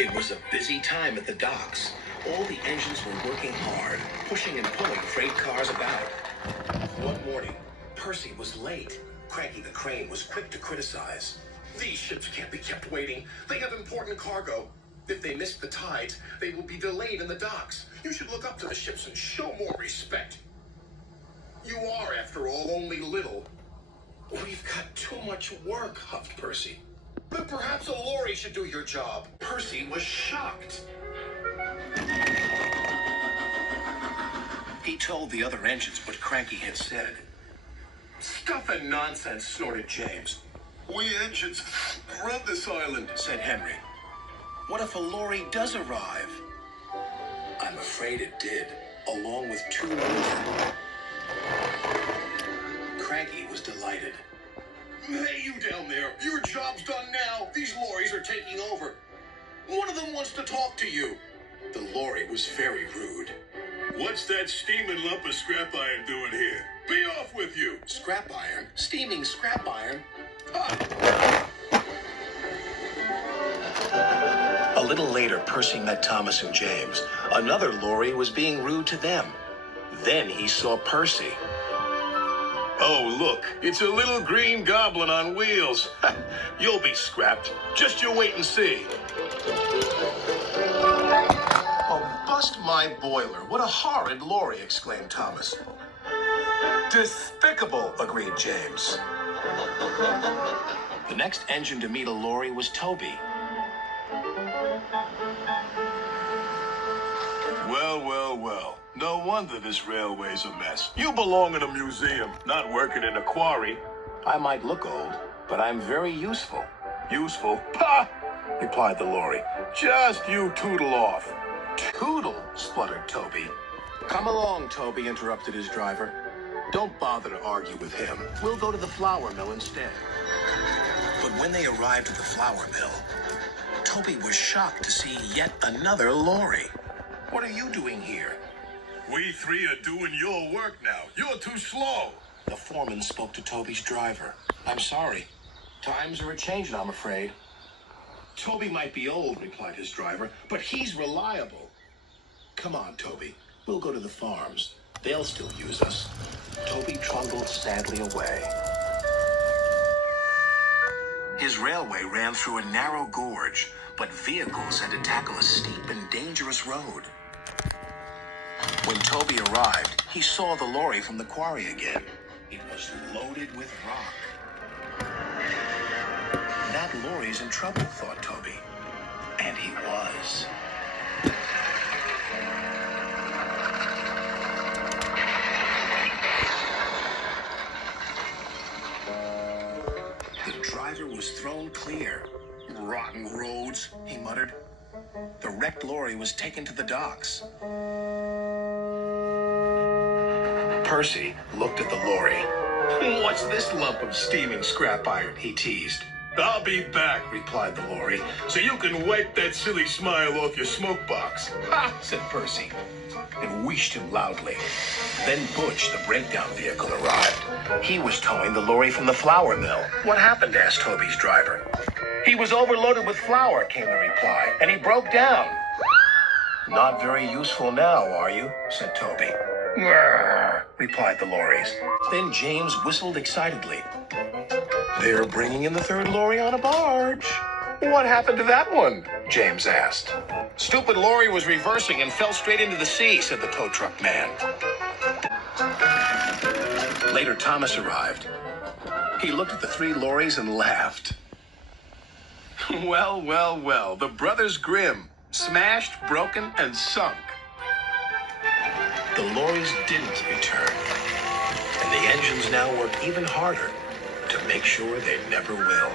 It was a busy time at the docks. All the engines were working hard, pushing and pulling freight cars about. One morning, Percy was late. Cranky the Crane was quick to criticize. These ships can't be kept waiting. They have important cargo. If they miss the tides, they will be delayed in the docks. You should look up to the ships and show more respect. You are, after all, only little. We've got too much work, huffed Percy. But perhaps a lorry should do your job. Percy was shocked. He told the other engines what Cranky had said. Stuff and nonsense, snorted James. We engines run this island, said Henry. What if a lorry does arrive? I'm afraid it did, along with 2 more. Cranky was delighted. Hey, you down there, your job's done now. These lorries are taking over. One of them wants to talk to you. The lorry was very rude. What's that steaming lump of scrap iron doing here? Be off with you! Scrap iron? Steaming scrap iron? A little later, Percy met Thomas and James. Another lorry was being rude to them. Then he saw Percy. Oh, look, it's a little green goblin on wheels. You'll be scrapped. Just you wait and see. Oh, bust my boiler. What a horrid lorry, exclaimed Thomas. Despicable, agreed James. The next engine to meet a lorry was Toby. Well, well, well. No wonder this railway's a mess. You belong in a museum, not working in a quarry. I might look old, but I'm very useful. Useful? Pah! Replied the lorry. Just you tootle off. Tootle, spluttered Toby. Come along, Toby, interrupted his driver. Don't bother to argue with him. We'll go to the flour mill instead. But when they arrived at the flour mill, Toby was shocked to see yet another lorry. What are you doing here? We 3 are doing your work now. You're too slow. The foreman spoke to Toby's driver. I'm sorry. Times are a-changing, I'm afraid. Toby might be old, replied his driver, but he's reliable. Come on, Toby. We'll go to the farms. They'll still use us. Toby trundled sadly away. His railway ran through a narrow gorge, but vehicles had to tackle a steep and dangerous road. When Toby arrived, he saw the lorry from the quarry again. It was loaded with rock. That lorry's in trouble, thought Toby. And he was. The driver was thrown clear. Rotten roads, he muttered. The wrecked lorry was taken to the docks. Percy looked at the lorry. What's this lump of steaming scrap iron? He teased. I'll be back, replied the lorry, so you can wipe that silly smile off your smoke box. Ha, said Percy, and wheezed him loudly. Then Butch, the breakdown vehicle, arrived. He was towing the lorry from the flour mill. What happened? Asked Toby's driver. He was overloaded with flour, came the reply, and he broke down. Not very useful now, are you? Said Toby. Grrr, replied the lorries. Then James whistled excitedly. They're bringing in the 3rd lorry on a barge. What happened to that one? James asked. Stupid lorry was reversing and fell straight into the sea, said the tow truck man. Later, Thomas arrived. He looked at the 3 lorries and laughed. Well, well, well, the Brothers Grimm, smashed, broken, and sunk. The lorries didn't return, and the engines now work even harder to make sure they never will.